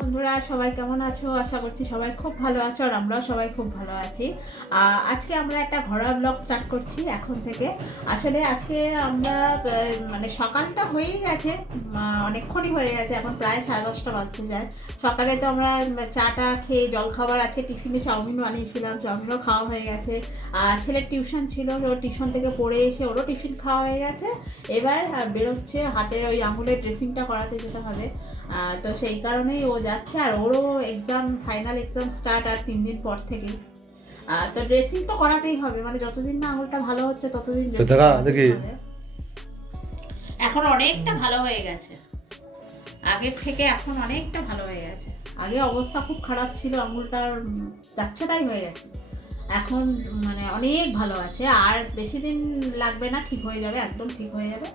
বন্ধুরা, সবাই কেমন আছো? আশা করছি সবাই খুব ভালো আছো আর আমরাও সবাই খুব ভালো আছি। আজকে আমরা একটা ঘরোয়া ব্লগ স্টার্ট করছি এখন থেকে। আসলে আজকে আমরা মানে সকালটা হয়েই গেছে অনেকক্ষণই হয়ে গেছে এখন প্রায় সাড়ে দশটা বাজতে যায়। সকালে তো আমরা চাটা খেয়ে জলখাবার আছে টিফিনে চাউমিন বানিয়েছিলাম চাউমিনও খাওয়া হয়ে গেছে। আর ছেলের টিউশন ছিল ও টিউশন থেকে পড়ে এসে ওরও টিফিন খাওয়া হয়ে গেছে। এবার বেরোচ্ছে হাতের ওই আঙুলের ড্রেসিংটা করাতে যেতে হবে। তো সেই কারণেই ও যাচ্ছে আর ওরও এক্সাম ফাইনাল এক্সাম স্টার্ট আর তিন দিন পর থেকেই। তো ড্রেসিং তো করাতেই হবে মানে যতদিন না আঙুলটা ভালো হচ্ছে ততদিন দেখা। এখন অনেকটা ভালো হয়ে গেছে। আগের থেকে এখন অনেকটা ভালো হয়ে গেছে। আগে অবস্থা খুব খারাপ ছিল আঙুলটার উম, যাচ্ছে তাই হয়ে গেছে। এখন মানে অনেক ভালো আছে আর বেশি দিন লাগবে না ঠিক হয়ে যাবে একদম ঠিক হয়ে যাবে।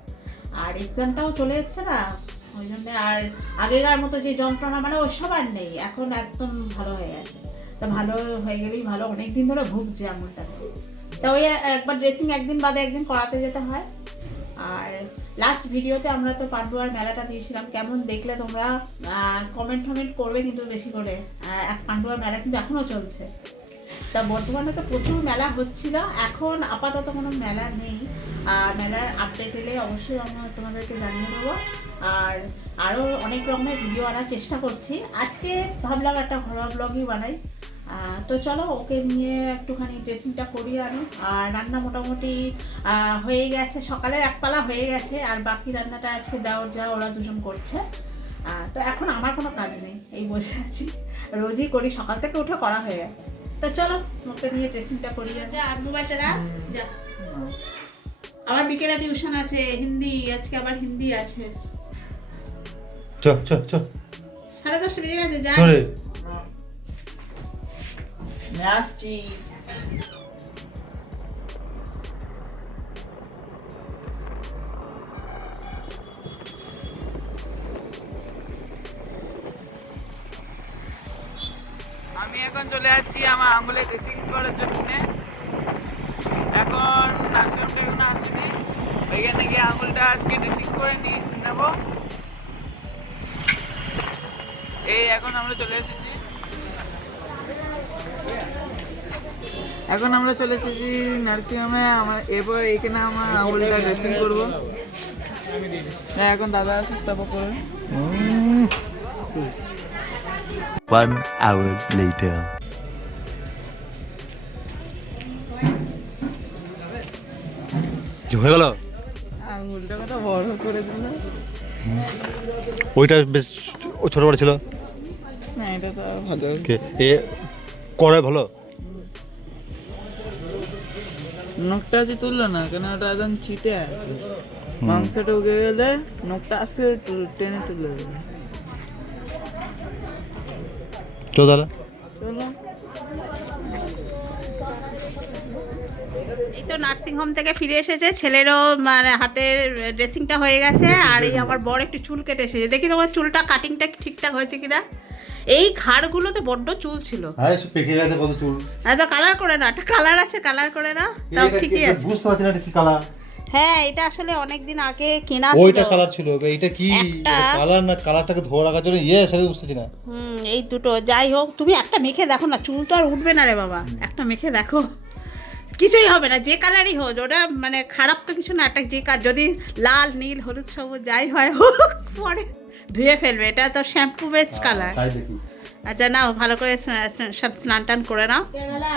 আর এক্সামটাও চলে এসছে না ওই জন্যে আর আগেকার মতো যে যন্ত্রণা মানে ওসব আর নেই এখন একদম ভালো হয়ে গেছে। তা ভালো হয়ে গেলেই ভালো অনেক দিন ধরে ভুগছে আঙুলটা। তা ওই একবার ড্রেসিং একদিন বাদে একদিন করাতে যেতে হয়। আর লাস্ট ভিডিওতে আমরা তো পান্ডুয়ার মেলাটা দিয়েছিলাম। কেমন দেখলে তোমরা কমেন্ট টমেন্ট করবে কিন্তু বেশি করে। এক পান্ডুয়ার মেলা কিন্তু এখনও চলছে। তা বর্তমানে তো প্রচুর মেলা হচ্ছিল। এখন আপাতত কোনো মেলা নেই। আর মেলার আপডেট এলে অবশ্যই আমরা তোমাদেরকে জানিয়ে দেবো। আর আরও অনেক রকমের ভিডিও আনার চেষ্টা করছি। আজকে ভাবলাম একটা ঘরোয়া ব্লগই বানাই। তো চলো ওকে নিয়ে একটুখানি ড্রেসিংটা করিয়ে আনো। আর রান্না মোটামুটি আহ, হয়ে গেছে সকালের এক পালা হয়ে গেছে আর বাকি রান্নাটা আছে দেওয়ার যা ওরা দুজন করছে। তো এখন আমার কোনো কাজ নেই এই বসে আছি। রোজই করি সকাল থেকে উঠে করা হয়ে গেছে। তো চলো ওকে নিয়ে ড্রেসিংটা করিয়ে যা আর মোবাইলটা রাখ যা। আবার বিকেলে টিউশন আছে হিন্দি আজকে আবার হিন্দি আছে। চ চ চ। সাড়ে দশটা বেজে গেছে যা। চলে আমি এখন চলে যাচ্ছি আমার আঙুলে ড্রেসিং করার জন্য। এখন নার্সিংহোমটা এখন আসেনি। ওইখানে গিয়ে আঙুলটা আজকে ড্রেসিং করে নিয়ে নেব। এই এখন আমরা চলে এসেছি এখন আমরা চলে এসেছি নার্সিংহোমে। আমার এবার এইখানে আমার আঙুলটা ড্রেসিং করব। হ্যাঁ এখন দাদা আসুক তারপর করবে। One hour later. কি হয়ে গেল? আঙুলটা কত বড় করে দিল। ওইটা বেশ ছোট বড় ছিল। না এটা তো ভালো করে ভালো? নখটা আছে তুললো না কেন ওটা একদম চিটে আছে মাংসটা উগে গেলে নখটা আসে টেনে তুলে দেবে তো তাহলে চলো। এই তো নার্সিং হোম থেকে ফিরে এসেছে ছেলেরও মানে হাতের ড্রেসিংটা হয়ে গেছে আর এই আমার বড় একটু চুল কেটে এসেছে দেখি তোমার চুলটা কাটিংটা ঠিকঠাক হয়েছে কিনা। এই ঘাড়গুলোতে বড্ড চুল ছিল। সব পেকে গেছে কত চুল। এত কালার করে না একটা কালার আছে কালার করে না তাও ঠিকই আছে। বুঝতে পারছি না এটা কি কালার হ্যাঁ এটা আসলে অনেক দিন আগে কেনা ছিল। ওইটা কালার ছিল এইটা কি? একটা- কালার না কালারটাকে ধরে রাখার জন্য ইয়ে সেটা বুঝতেছি না। হুম এই দুটো যাই হোক তুমি একটা মেখে দেখো না চুল তো আর উঠবে না রে বাবা। একটা মেখে দেখো। কিছুই হবে না যে কালারই হোক ওটা মানে খারাপ তো কিছু না একটা যে কাজ যদি লাল নীল হলুদ সবুজ যাই হয় হোক পরে ধুয়ে ফেলবে। এটা তো শ্যাম্পু বেস্ট কালার তাই দেখি। আচ্ছা নাও ভালো করে সব স্নান টান করে নাও।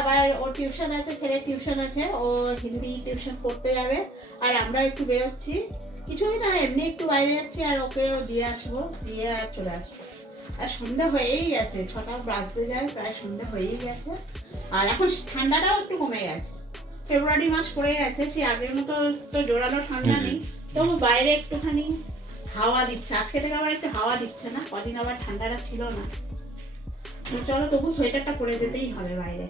আবার ও টিউশন আছে ছেলে টিউশন আছে ও হিন্দি টিউশন করতে যাবে। আর আমরা একটু বেরোচ্ছি। কিছুই না এমনি একটু বাইরে যাচ্ছি আর ওকেও দিয়ে আসব দিয়ে আর চলে আসব। আর সন্ধ্যা হয়েই গেছে ছটা বাজতে যায় প্রায় সন্ধ্যা হয়েই গেছে। আর এখন ঠান্ডাটাও একটু কমে গেছে। ফেব্রুয়ারি মাস পড়ে গেছে সেই আগের মতো তো জোরালো ঠান্ডা নেই। তবু বাইরে একটুখানি হাওয়া দিচ্ছে। আজকে থেকে আবার একটু হাওয়া দিচ্ছে না, কদিন আবার ঠান্ডাটা ছিল না। চলো, তবু সোয়েটারটা পরে যেতেই হবে বাইরে।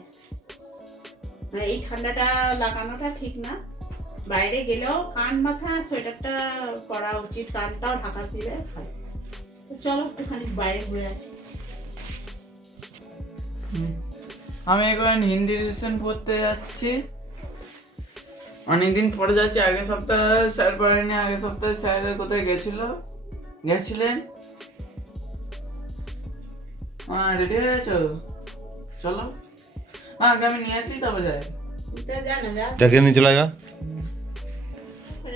মানে এই ঠান্ডাটা লাগানোটা ঠিক না। বাইরে গেলেও কান মাথা সোয়েটারটা পরা উচিত, কানটাও ঢাকা দিলে চলো একটুখানি বাইরে ঘুরে আছি আমি এখন হিন্দি রিলেশন পড়তে যাচ্ছি। অনেকদিন পরে যাচ্ছি আগের সপ্তাহে স্যার পড়েনি আগের সপ্তাহে স্যার কোথায় গেছিল? গেছিলেন? রেডি হয়ে গেছো? চলো। হ্যাঁ আমি নিয়ে আসি তবে যাই। ডেকে নিয়ে চলে গা।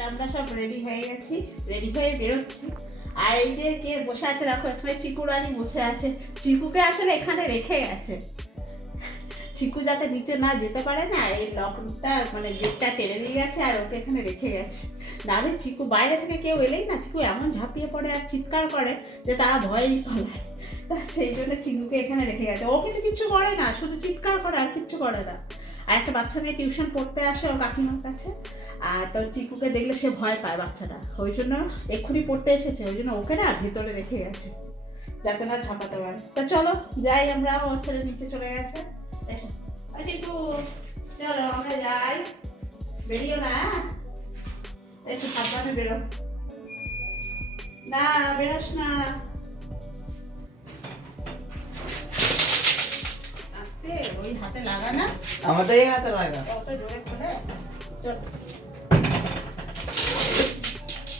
আমরা সব রেডি হয়ে গেছি রেডি হয়ে বেরোচ্ছি। আর এই যে কে বসে আছে দেখো এখানে চিকু রানী বসে আছে। চিকুকে আসলে এখানে রেখে গেছে। চিকু যাতে নিচে না যেতে পারে না, এই লকটা মানে গেটটা টেনে দিয়ে গেছে আর ওকে এখানে রেখে গেছে। নাহলে চিকু, বাইরে থেকে কেউ এলেই না? চিকু এমন ঝাঁপিয়ে পড়ে আর চিৎকার করে যে তারা ভয়ই পালায়। তা সেই জন্য চিকুকে এখানে রেখে গেছে। ও কিন্তু কিচ্ছু করে না, শুধু চিৎকার করে আর কিচ্ছু করে না। আর একটা বাচ্চা মেয়ে টিউশন পড়তে আসে ওর কাকিমার কাছে। আর তো চিকুকে দেখলে সে ভয় পায় বাচ্চাটা। ওই জন্য এক্ষুনি পড়তে এসেছে, ওই জন্য ওকে না ভিতরে রেখে গেছে। যাতে না ঝাঁপাতে পারে। তা চলো, যাই আমরা ওর ছেলে নিচে চলে গেছে। চলো আমরা যাই বেরিও না? এসো সাবধানে বেরো না বেরোস না ওই হাতে লাগা না আমাদের এই হাতে লাগা অত জোরে খোলে চল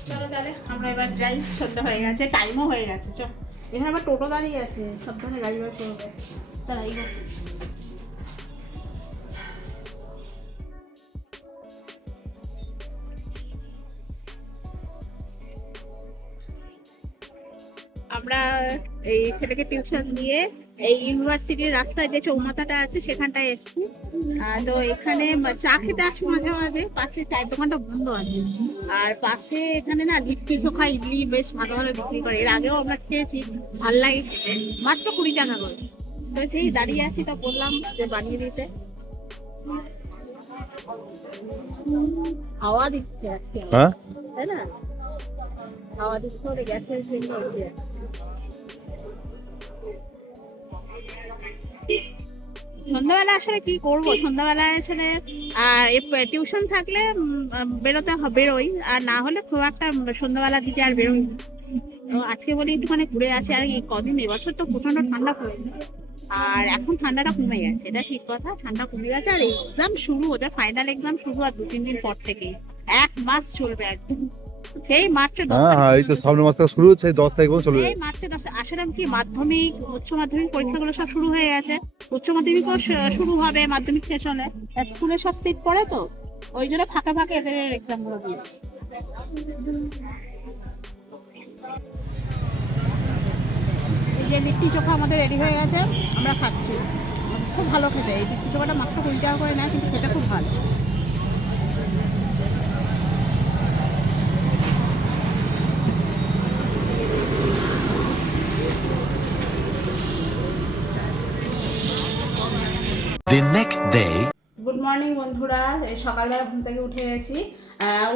চলো তাহলে আমরা এবার যাই সন্ধ্যা হয়ে গেছে টাইমও হয়ে গেছে চল এখানে আবার টোটো দাঁড়িয়ে আছে সাবধানে গাড়ি বার করবে তারা এই ছেলেকে টিউশন দিয়ে এই ইউনিভার্সিটির রাস্তায় যে চৌমাথাটা আছে সেখানটায় এসেছি। তো এখানে চা খেতে আসি মাঝে মাঝে পাশে চায়ের দোকানটা বন্ধ আছে। আর পাশে এখানে না লিট্টি চোখা ইডলি বেশ ভালো ভালো বিক্রি করে। এর আগেও আমরা খেয়েছি ভালো লাগে মাত্র কুড়ি টাকা করে। তো সেই দাঁড়িয়ে আছি তো বললাম যে বানিয়ে দিতে। হাওয়া দিচ্ছে আজকে। হ্যাঁ? তাই না? হাওয়া দিচ্ছে ওরে গ্যাসের জন্য সন্ধ্যাবেলা আসলে কি করব? সন্ধ্যাবেলায় আসলে আর টিউশন থাকলে বেরোতে হবে বেরোই। আর না হলে খুব একটা সন্ধ্যাবেলার দিকে আর বেরোই তো আজকে বলি একটুখানি ঘুরে আসি আর এই কদিন এবছর তো প্রচণ্ড ঠান্ডা পড়েছে আর এখন ঠান্ডাটা কমে গেছে এটা ঠিক কথা। ঠান্ডা কমে গেছে আর এক্সাম শুরু ওদের ফাইনাল এক্সাম শুরু আর দু তিন দিন পর থেকে এক মাস চলবে একদম। সেই মার্চে হ্যাঁ হ্যাঁ এই তো সামনের মাস থেকে শুরু হচ্ছে দশ তারিখ পর্যন্ত চলবে এই মার্চে দশ আসলে কি মাধ্যমিক উচ্চ মাধ্যমিক পরীক্ষাগুলো সব শুরু হয়ে গেছে। উচ্চ মাধ্যমিকও শুরু হবে মাধ্যমিক শেষ হলে স্কুলে সব সিট পড়ে তো? ওই জন্য ফাঁকা ফাঁকা এদের এক্সামগুলো দিয়ে যে লিট্টি চোখা আমাদের রেডি হয়ে গেছে আমরা খাচ্ছি। খুব ভালো খেতে। এই লিট্টি চোখাটা মাত্র কুড়ি টাকা করে নেয় কিন্তু সেটা খুব ভালো। মর্নিং বন্ধুরা সকালবেলা ঘুম থেকে উঠে গেছি।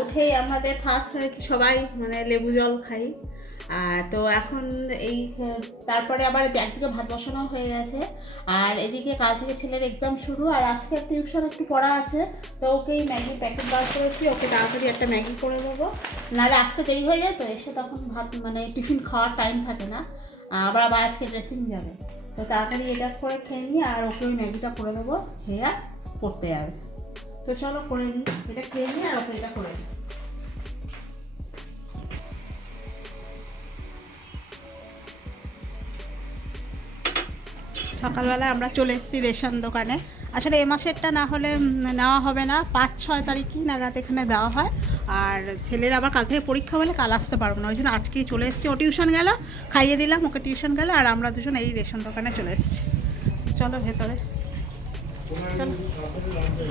উঠেই আমাদের ফার্স্ট সবাই মানে লেবু জল খাই। তো এখন এই, তারপরে আবার একদিকে ভাত বসানো হয়ে গেছে। আর এদিকে কাল থেকে ছেলের এক্সাম শুরু, আর আজকে টিউশন একটু পড়া আছে। তো ওকেই ম্যাগি প্যাকেট বার করেছি, ওকে তাড়াতাড়ি একটা ম্যাগি করে দেবো নাহলে আসতে দেরি হয়ে যায় তো, এসে তখন ভাত মানে টিফিন খাওয়ার টাইম থাকে না। আবার আবার আজকে ড্রেসিং যাবে। তো তাড়াতাড়ি এটা করে খেয়ে নিই আর ওকে ওই ম্যাগিটা করে দেবো খেয়ে পড়তে যাবে। তো চলো করে দিই এটা খেয়ে নিই আর ওকে এটা করে দিই সকালবেলা আমরা চলে এসেছি রেশন দোকানে। আসলে এ মাসেরটা না হলে নেওয়া হবে না। পাঁচ, ছয় তারিখই নাগাদ এখানে দেওয়া হয়। আর ছেলের আবার কাল থেকে পরীক্ষা হলে কাল আসতে পারব না। ওই জন্য আজকেই চলে এসেছি। ও টিউশন গেল, খাইয়ে দিলাম, ওকে টিউশন গেল, আর আমরা দুজন এই রেশন দোকানে চলে এসেছি। চলো ভেতরে।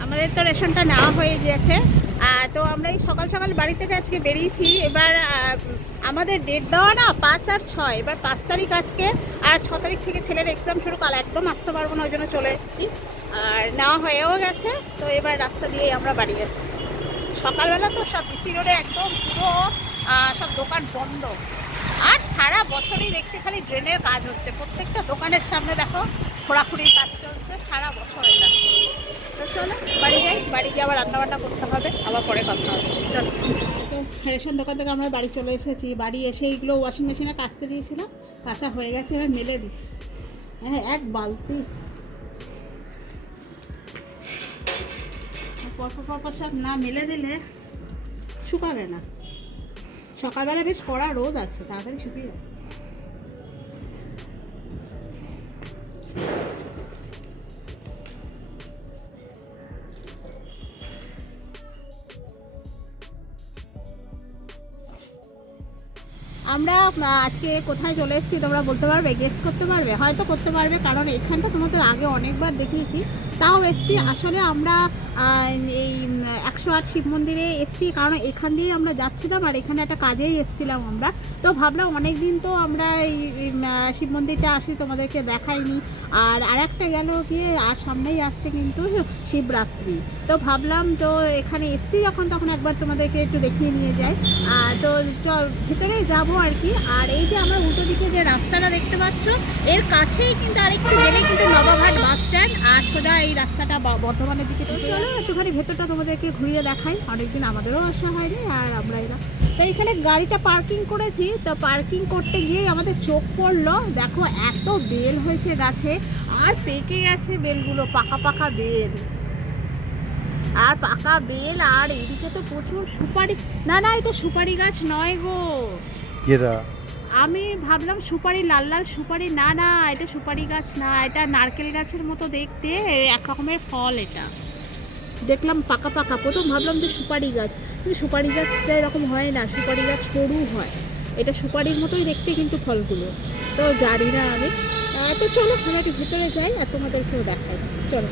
আমাদের তো রেশনটা নেওয়া হয়ে গিয়েছে। তো আমরা এই সকাল সকাল বাড়ি থেকে আজকে বেরিয়েছি, এবার আমাদের ডেট দেওয়া না, পাঁচ আর ছয়। এবার পাঁচ তারিখ আজকে, আর ছ তারিখ থেকে ছেলের এক্সাম শুরু, কাল একদম আসতে পারব না, ওই জন্য চলে এসেছি। আর নেওয়া হয়েও গেছে, তো এবার রাস্তা দিয়েই আমরা বাড়ি যাচ্ছি। সকালবেলা তো সব বিসি রোডে একদম পুরো সব দোকান বন্ধ। আর সারা বছরই দেখছি খালি ড্রেনের কাজ হচ্ছে। প্রত্যেকটা দোকানের সামনে দেখো খোঁড়াখুড়ির কাজ সারা বছর এটা। বাড়ি বাড়ি গিয়ে আবার করতে হবে, আবার পরে হবে। রেশন দোকান থেকে আমরা বাড়ি চলে এসেছি। বাড়ি এসে এইগুলো ওয়াশিং মেশিনে কাচতে দিয়েছিলাম, কাঁচা হয়ে গেছে, এবার মেলে দিই। হ্যাঁ এক বালতি। না মেলে দিলে শুকাবে না। সকালবেলা বেশ কড়া রোদ আছে, তাড়াতাড়ি শুকিয়ে যাবে। আজকে কোথায় চলে এসেছি তোমরা বলতে পারবে গেস করতে পারবে হয়তো করতে পারবে কারণ এখানটা তোমাদের আগে অনেকবার দেখিয়েছি। তাও এসছি আসলে আমরা এই একশো আট শিব মন্দিরে এসছি কারণ এখান দিয়েই আমরা যাচ্ছিলাম আর এখানে একটা কাজেই এসছিলাম আমরা। তো ভাবলাম অনেক দিন তো আমরা এই শিব মন্দিরটা আসি তোমাদেরকে দেখাইনি। আর আরেকটা গেল গিয়ে আর সামনেই আসছে কিন্তু শিবরাত্রি। তো ভাবলাম তো এখানে এসছি যখন তখন একবার তোমাদেরকে একটু দেখিয়ে নিয়ে যাই। তো চল ভেতরে যাব আর কি। আর এই যে আমরা উল্টো দিকে যে রাস্তাটা দেখতে পাচ্ছ, এর কাছেই কিন্তু আরেকটু গেলে কিন্তু নবাবহাট বাস স্ট্যান্ড। আর সোজা এই রাস্তাটা বর্ধমানের দিকে চলো, একটুখানি ভেতরটা তোমাদেরকে ঘুরিয়ে দেখাই। অনেকদিন আমাদেরও আসা হয়নি, আর আমরা এরা তো এখানে গাড়িটা পার্কিং করেছি। তো পার্কিং করতে গিয়েই আমাদের চোখ পড়ল। দেখো, এত বেল হয়েছে গাছে। আর পেকে গেছে বেলগুলো, পাকা পাকা বেল। আর পাকা বেল, আর এদিকে তো প্রচুর সুপারি না না, এটা সুপারি গাছ নয় গো। আমি ভাবলাম সুপারি লাল লাল, সুপারি না না, এটা সুপারি গাছ না, এটা নারকেল গাছের মতো দেখতে, এক রকমের ফল এটা। দেখলাম পাকা পাকা, প্রথম ভাবলাম যে সুপারি গাছ, কিন্তু সুপারি গাছটা এরকম হয় না, সুপারি গাছ সরু হয়। এটা সুপারির মতোই দেখতে কিন্তু ফলগুলো। তো জানি না আমি। তো চলো আমরা ভিতরে যাই আর তোমাদেরকেও দেখাই। চলো।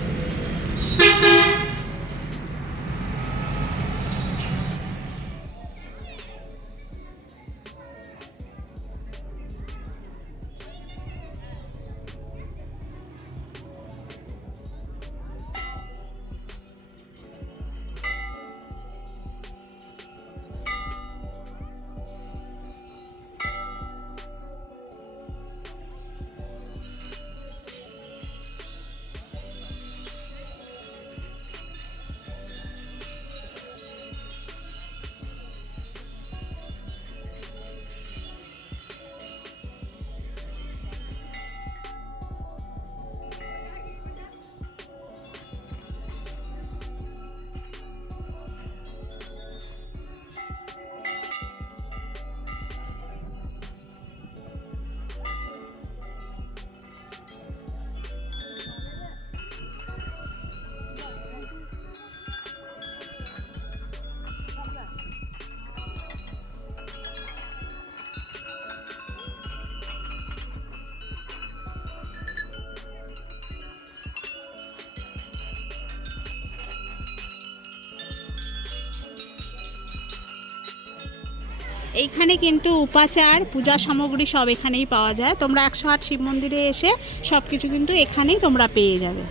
এইখানে কিন্তু উপাচার, পূজা সামগ্রী সব এখানেই পাওয়া যায়। তোমরা একশো আট শিব মন্দিরে এসে সব কিছু কিন্তু এখানেই তোমরা পেয়ে যাবে।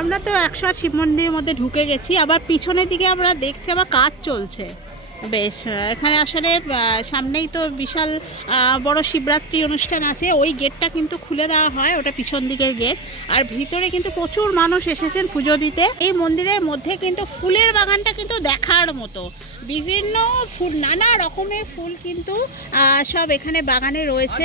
আমরা তো একশো আট শিব মন্দিরের মধ্যে ঢুকে গেছি, আবার পিছনের দিকে আমরা দেখছি আবার কাজ চলছে। বেশ এখানে আসলে সামনেই তো বিশাল বড় শিবরাত্রি অনুষ্ঠান আছে। ওই গেটটা কিন্তু খুলে দেওয়া হয়, ওটা পিছন দিকের গেট। আর ভিতরে কিন্তু প্রচুর মানুষ এসেছেন পুজো দিতে। এই মন্দিরের মধ্যে কিন্তু ফুলের বাগানটা কিন্তু দেখার মতো। বিভিন্ন ফুল, নানা রকমের ফুল কিন্তু সব এখানে বাগানে রয়েছে।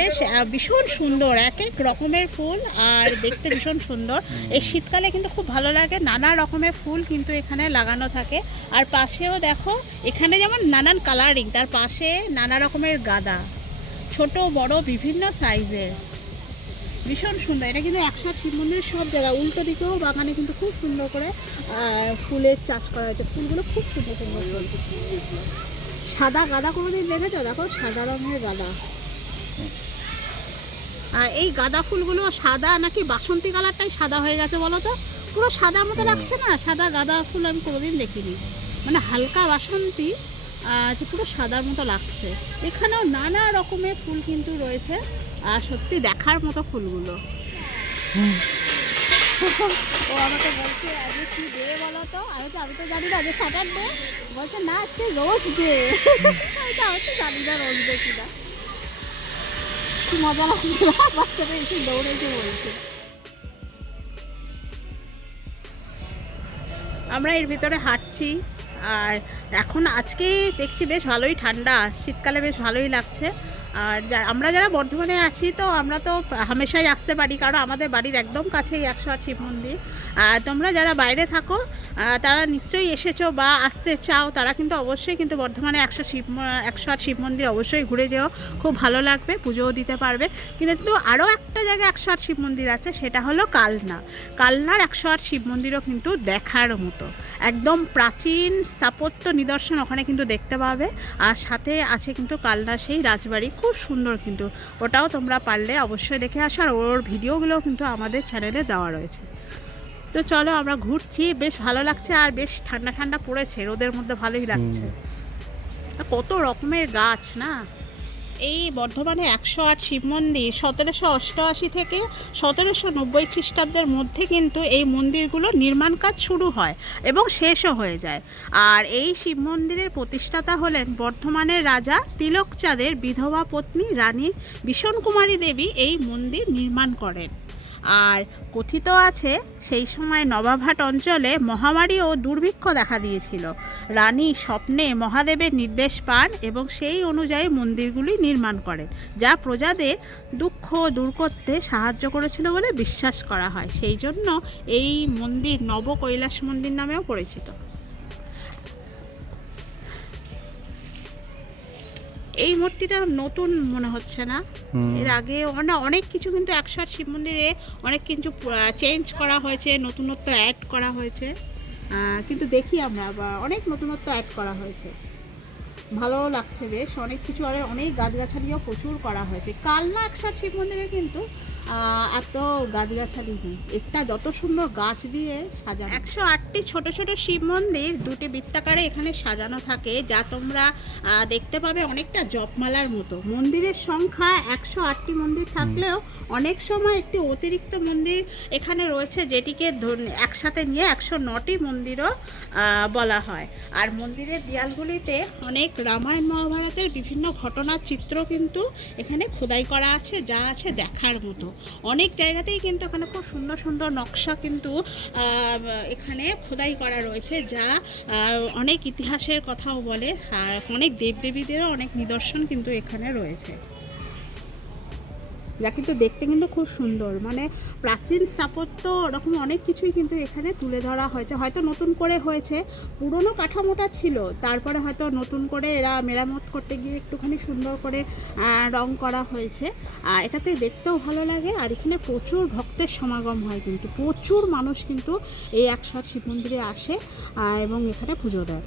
ভীষণ সুন্দর, এক এক রকমের ফুল, আর দেখতে ভীষণ সুন্দর। এই শীতকালে কিন্তু খুব ভালো লাগে, নানা রকমের ফুল কিন্তু এখানে লাগানো থাকে। আর পাশেও দেখো, এখানে যেমন নানান কালারিং তার পাশে নানা রকমের গাদা, ছোট, বড়, বিভিন্ন সাইজের ভীষণ সুন্দর। এটা কিন্তু একশো শিব মন্দিরের সব জায়গায় উল্টো দিকেও বাগানে কিন্তু খুব সুন্দর করে ফুলের চাষ করা হয়েছে। ফুলগুলো খুব সুন্দর সুন্দর সাদা গাঁদা কোনোদিন দেখেছ? দেখো সাদা রঙের গাঁদা। আর এই গাঁদা ফুলগুলো সাদা নাকি বাসন্তী কালারটাই সাদা হয়ে গেছে বলো তো? পুরো সাদার মতো লাগছে না? সাদা গাঁদা ফুল আমি কোনোদিন দেখিনি। মানে হালকা বাসন্তী যে পুরো সাদার মতো লাগছে। এখানেও নানা রকমের ফুল কিন্তু রয়েছে। আর সত্যি দেখার মতো ফুলগুলো। ও আমাকে বলছে আজকে কি ডে বলো তো? আমি তো আমি তো জানি না যে স্যাটারডে বলছে না আজকে রোজ ডে এটা আমি তো জানি না রোজ ডে কিনা। কি মজা লাগছে বাচ্চাটা এসে দৌড়েছে বলছে। আমরা এর ভিতরে হাঁটছি আর এখন আজকে দেখছি বেশ ভালোই ঠান্ডা। শীতকালে বেশ ভালোই লাগছে। আর আমরা যারা বর্ধমানে আছি তো আমরা তো হামেশাই আসতে পারি, কারণ আমাদের বাড়ির একদম কাছেই একশো আট শিব মন্দির। আর তোমরা যারা বাইরে থাকো তারা নিশ্চয়ই এসেছ বা আসতে চাও, তারা কিন্তু অবশ্যই কিন্তু বর্ধমানে একশো শিব একশো আট শিব মন্দির অবশ্যই ঘুরে যেও। খুব ভালো লাগবে, পুজোও দিতে পারবে। কিন্তু আরও একটা জায়গায় একশো আট শিব মন্দির আছে, সেটা হলো কালনা। কালনার একশো আট শিব মন্দিরও কিন্তু দেখার মতো। একদম প্রাচীন স্থাপত্য নিদর্শন ওখানে কিন্তু দেখতে পাবে। আর সাথে আছে কিন্তু কালনার সেই রাজবাড়ি, খুব সুন্দর কিন্তু। ওটাও তোমরা পারলে অবশ্যই দেখে আসো। আর ওর ভিডিওগুলোও কিন্তু আমাদের চ্যানেলে দেওয়া রয়েছে। তো চলো আমরা ঘুরছি। বেশ ভালো লাগছে আর বেশ ঠান্ডা ঠান্ডা পড়েছে। রোদের মধ্যে ভালোই লাগছে। কত রকমের গাছ না? এই বর্ধমানে একশো আট শিব মন্দির সতেরোশো অষ্টআশি থেকে সতেরোশো নব্বই খ্রিস্টাব্দের মধ্যে কিন্তু এই মন্দিরগুলো নির্মাণ কাজ শুরু হয় এবং শেষও হয়ে যায়। আর এই শিব মন্দিরের প্রতিষ্ঠাতা হলেন বর্ধমানের রাজা তিলকচাঁদের বিধবা পত্নী রানী ভীষণ কুমারী দেবী এই মন্দির নির্মাণ করেন। আর কথিত আছে সেই সময় নবাবহাট অঞ্চলে মহামারী ও দুর্ভিক্ষ দেখা দিয়েছিল। রানী স্বপ্নে মহাদেবের নির্দেশ পান এবং সেই অনুযায়ী মন্দিরগুলি নির্মাণ করেন, যা প্রজাদের দুঃখ দূর করতে সাহায্য করেছিল বলে বিশ্বাস করা হয়। সেই জন্য এই মন্দির নব কৈলাস মন্দির নামেও পরিচিত। এই মূর্তিটা নতুন মনে হচ্ছে না। এর আগে অনেক কিছু কিন্তু একশো আট শিব মন্দিরে অনেক কিছু চেঞ্জ করা হয়েছে নতুনত্ব অ্যাড করা হয়েছে। কিন্তু দেখি আমরা বা অনেক নতুনত্ব অ্যাড করা হয়েছে। ভালো লাগছে বেশ। অনেক কিছু আর অনেক গাছগাছালিও প্রচুর করা হয়েছে। কালনা একশো আট শিব মন্দিরে কিন্তু এত গাছগাছালি নেই একটা যত সুন্দর গাছ দিয়ে সাজানো। একশো আটটি ছোট ছোট শিব মন্দির, দুটি বৃত্তাকারে এখানে সাজানো থাকে, যা তোমরা দেখতে পাবে অনেকটা জপমালার মতো। মন্দিরের সংখ্যা একশো আটটি মন্দির থাকলেও অনেক সময় একটি অতিরিক্ত মন্দির এখানে রয়েছে, যেটিকে একসাথে নিয়ে একশো নটি মন্দিরও বলা হয়। আর মন্দিরের দেয়ালগুলিতে অনেক রামায়ণ মহাভারতের বিভিন্ন ঘটনার চিত্র কিন্তু এখানে খোদাই করা আছে, যা আছে দেখার মতো। অনেক জায়গাতেই কিন্তু এখানে খুব সুন্দর সুন্দর নকশা কিন্তু এখানে খোদাই করা রয়েছে, যা অনেক ইতিহাসের কথাও বলে, আর অনেক দেবদেবীদেরও অনেক নিদর্শন কিন্তু এখানে রয়েছে। যা কিন্তু দেখতে কিন্তু খুব সুন্দর। মানে প্রাচীন স্থাপত্য ওরকম অনেক কিছুই কিন্তু এখানে তুলে ধরা হয়েছে। হয়তো নতুন করে হয়েছে, পুরনো কাঠামোটা ছিল। তারপরে হয়তো নতুন করে এরা মেরামত করতে গিয়ে একটুখানি সুন্দর করে রং করা হয়েছে। আর এটাতে দেখতেও ভালো লাগে। আর এখানে প্রচুর ভক্তের সমাগম হয় কিন্তু। প্রচুর মানুষ কিন্তু এই একসাথ শিব মন্দিরে আসে এবং এখানে পুজো দেয়।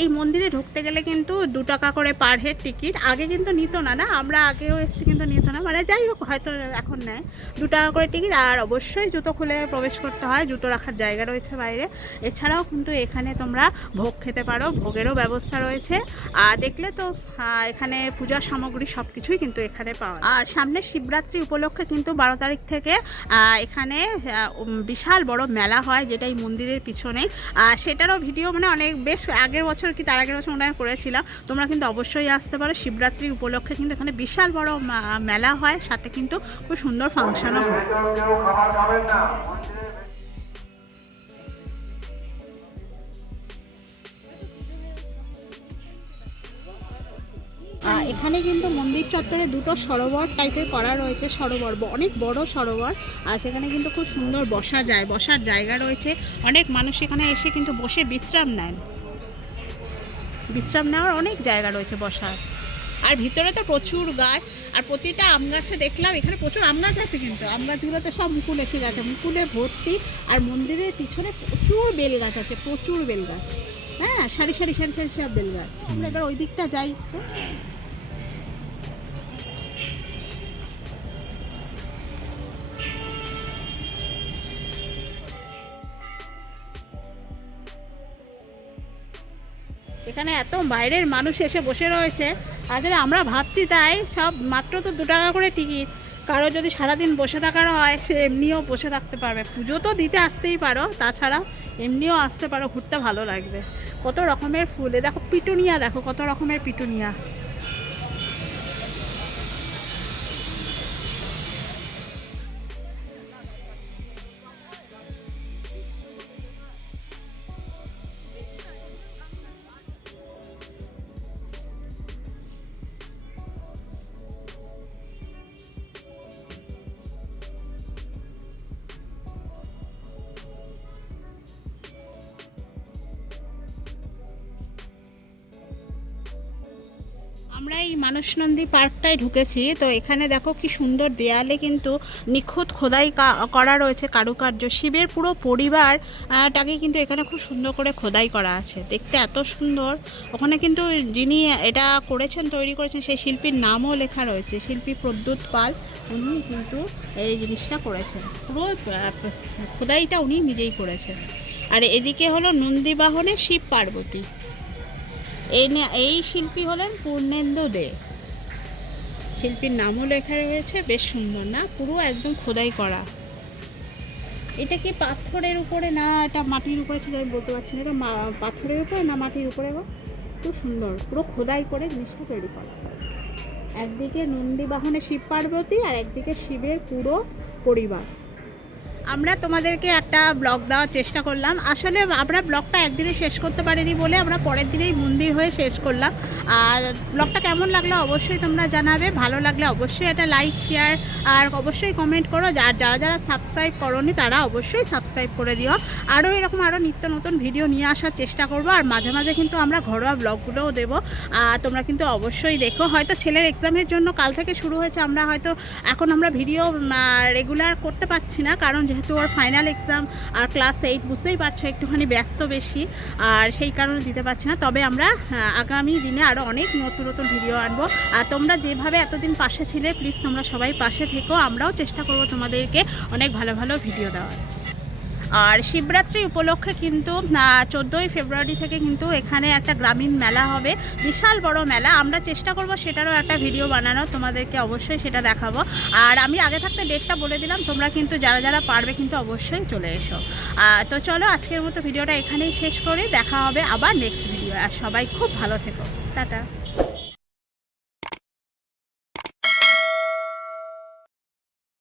এই মন্দিরে ঢুকতে গেলে কিন্তু দু টাকা করে পার হেড টিকিট আগে কিন্তু নিত না না? আমরা আগেও এসেছি কিন্তু নিত না। মানে যাই হোক, হয়তো এখন নেয়। দু টাকা করে টিকিট আর অবশ্যই জুতো খুলে প্রবেশ করতে হয়। জুতো রাখার জায়গা রয়েছে বাইরে। এছাড়াও কিন্তু এখানে তোমরা ভোগ খেতে পারো। ভোগেরও ব্যবস্থা রয়েছে। আর দেখলে তো এখানে পূজার সামগ্রী সব কিছুই কিন্তু এখানে পাওয়া আর সামনে শিবরাত্রি উপলক্ষে কিন্তু বারো তারিখ থেকে এখানে বিশাল বড় মেলা হয় যেটা এই মন্দিরের পিছনে। সেটারও ভিডিও মানে অনেক, বেশ আগের বছর কি তার আগের বছর মনে হয় করেছিলাম। তোমরা কিন্তু অবশ্যই আসতে পারো। শিবরাত্রি উপলক্ষে কিন্তু এখানে বিশাল বড় মেলা হয়। সাথে কিন্তু খুব সুন্দর ফাংশনও হয়। এখানে কিন্তু মন্দির চত্বরে দুটো সরোবর টাইপের করা রয়েছে, সরোবর অনেক বড় সরোবর। আর সেখানে কিন্তু খুব সুন্দর বসা যায়, বসার জায়গা রয়েছে। অনেক মানুষ এখানে এসে কিন্তু বসে বিশ্রাম নেন। বিশ্রাম নেওয়ার অনেক জায়গা রয়েছে বসার। আর ভিতরে তো প্রচুর গাছ, আর প্রতিটা আম গাছে দেখলাম, এখানে প্রচুর আম গাছ আছে কিন্তু, আম গাছগুলো তো সব মুকুল এসে গেছে, মুকুলে ভর্তি, আর মন্দিরের পিছনে প্রচুর বেল গাছ আছে, প্রচুর বেল গাছ হ্যাঁ সারি সারি সারি সারি সব বেল গাছ আমরা এবার ওই দিকটা যাই। এখানে এত বাইরের মানুষ এসে বসে রয়েছে। আসলে আমরা ভাবছি তাই, সব মাত্র তো দু টাকা করে টিকিট। কারও যদি সারাদিন বসে থাকার হয়, সে এমনিও বসে থাকতে পারবে। পুজো তো দিতে আসতেই পারো, তাছাড়া এমনিও আসতে পারো, ঘুরতে ভালো লাগবে। কত রকমের ফুল, এ দেখো পিটুনিয়া, দেখো কত রকমের পিটুনিয়া। আমরা এই মানসনন্দী পার্কটায় ঢুকেছি, তো এখানে দেখো কি সুন্দর দেয়ালে কিন্তু নিখুঁত খোদাই করা রয়েছে কারুকার্য। শিবের পুরো পরিবার টাকে কিন্তু এখানে খুব সুন্দর করে খোদাই করা আছে। দেখতে এত সুন্দর। ওখানে কিন্তু যিনি এটা করেছেন, তৈরি করেছেন, সেই শিল্পীর নামও লেখা রয়েছে, শিল্পী প্রদ্যুৎ পাল। উনি কিন্তু এই জিনিসটা করেছেন। পুরো খোদাইটা উনি নিজেই করেছেন। আর এদিকে হলো নন্দীবাহনে শিব পার্বতী। এই না- এই শিল্পী হলেন পূর্ণেন্দু দে। শিল্পীর নামও লেখা রয়েছে বেশ সুন্দর না? পুরো একদম খোদাই করা। এটা কি পাথরের উপরে না এটা মাটির উপরে? ঠিক আমি বলতে পারছি না। এটা মা- পাথরের উপরে না মাটির উপরে গো? খুব সুন্দর পুরো খোদাই করে জিনিসটা তৈরি করা। একদিকে নন্দী বাহনে শিব পার্বতী আর একদিকে শিবের পুরো পরিবার। আমরা তোমাদেরকে একটা ব্লগ দেওয়ার চেষ্টা করলাম। আসলে আমরা ব্লগটা একদিনে শেষ করতে পারিনি বলে আমরা পরের দিনেই মন্দির হয়ে শেষ করলাম। আর ব্লগটা কেমন লাগল অবশ্যই তোমরা জানাবে। ভালো লাগলে অবশ্যই একটা লাইক শেয়ার আর অবশ্যই কমেন্ট করো। আর যারা যারা সাবস্ক্রাইব করনি তারা অবশ্যই সাবস্ক্রাইব করে দিও। আরও এরকম আরও নিত্য নতুন ভিডিও নিয়ে আসার চেষ্টা করব। আর মাঝে মাঝে কিন্তু আমরা ঘরোয়া ব্লগগুলোও দেবো। আর তোমরা কিন্তু অবশ্যই দেখো। হয়তো ছেলের এক্সামের জন্য কাল থেকে শুরু হয়েছে। আমরা হয়তো এখন আমরা ভিডিও রেগুলার করতে পারছি না। কারণ যেহেতু ওর ফাইনাল এক্সাম আর ক্লাস এইট বুঝতেই পারছ, একটুখানি ব্যস্ত বেশি, আর সেই কারণে দিতে পারছি না। তবে আমরা আগামী দিনে আরও অনেক নতুন নতুন ভিডিও আনব। আর তোমরা যেভাবে এতদিন পাশে ছিলে প্লিজ তোমরা সবাই পাশে থেকো। আমরাও চেষ্টা করব তোমাদেরকে অনেক ভালো ভালো ভিডিও দেওয়ার। আর শিবরাত্রি উপলক্ষে কিন্তু চোদ্দোই ফেব্রুয়ারি থেকে কিন্তু এখানে একটা গ্রামীণ মেলা হবে। বিশাল বড় মেলা। আমরা চেষ্টা করব সেটারও একটা ভিডিও বানানো। তোমাদেরকে অবশ্যই সেটা দেখাবো। আর আমি আগে থাকতে ডেটটা বলে দিলাম। তোমরা কিন্তু যারা যারা পারবে কিন্তু অবশ্যই চলে এসো। তো চলো আজকের মতো ভিডিওটা এখানেই শেষ করি। দেখা হবে আবার নেক্সট ভিডিও আর সবাই খুব ভালো থেকো। টাটা।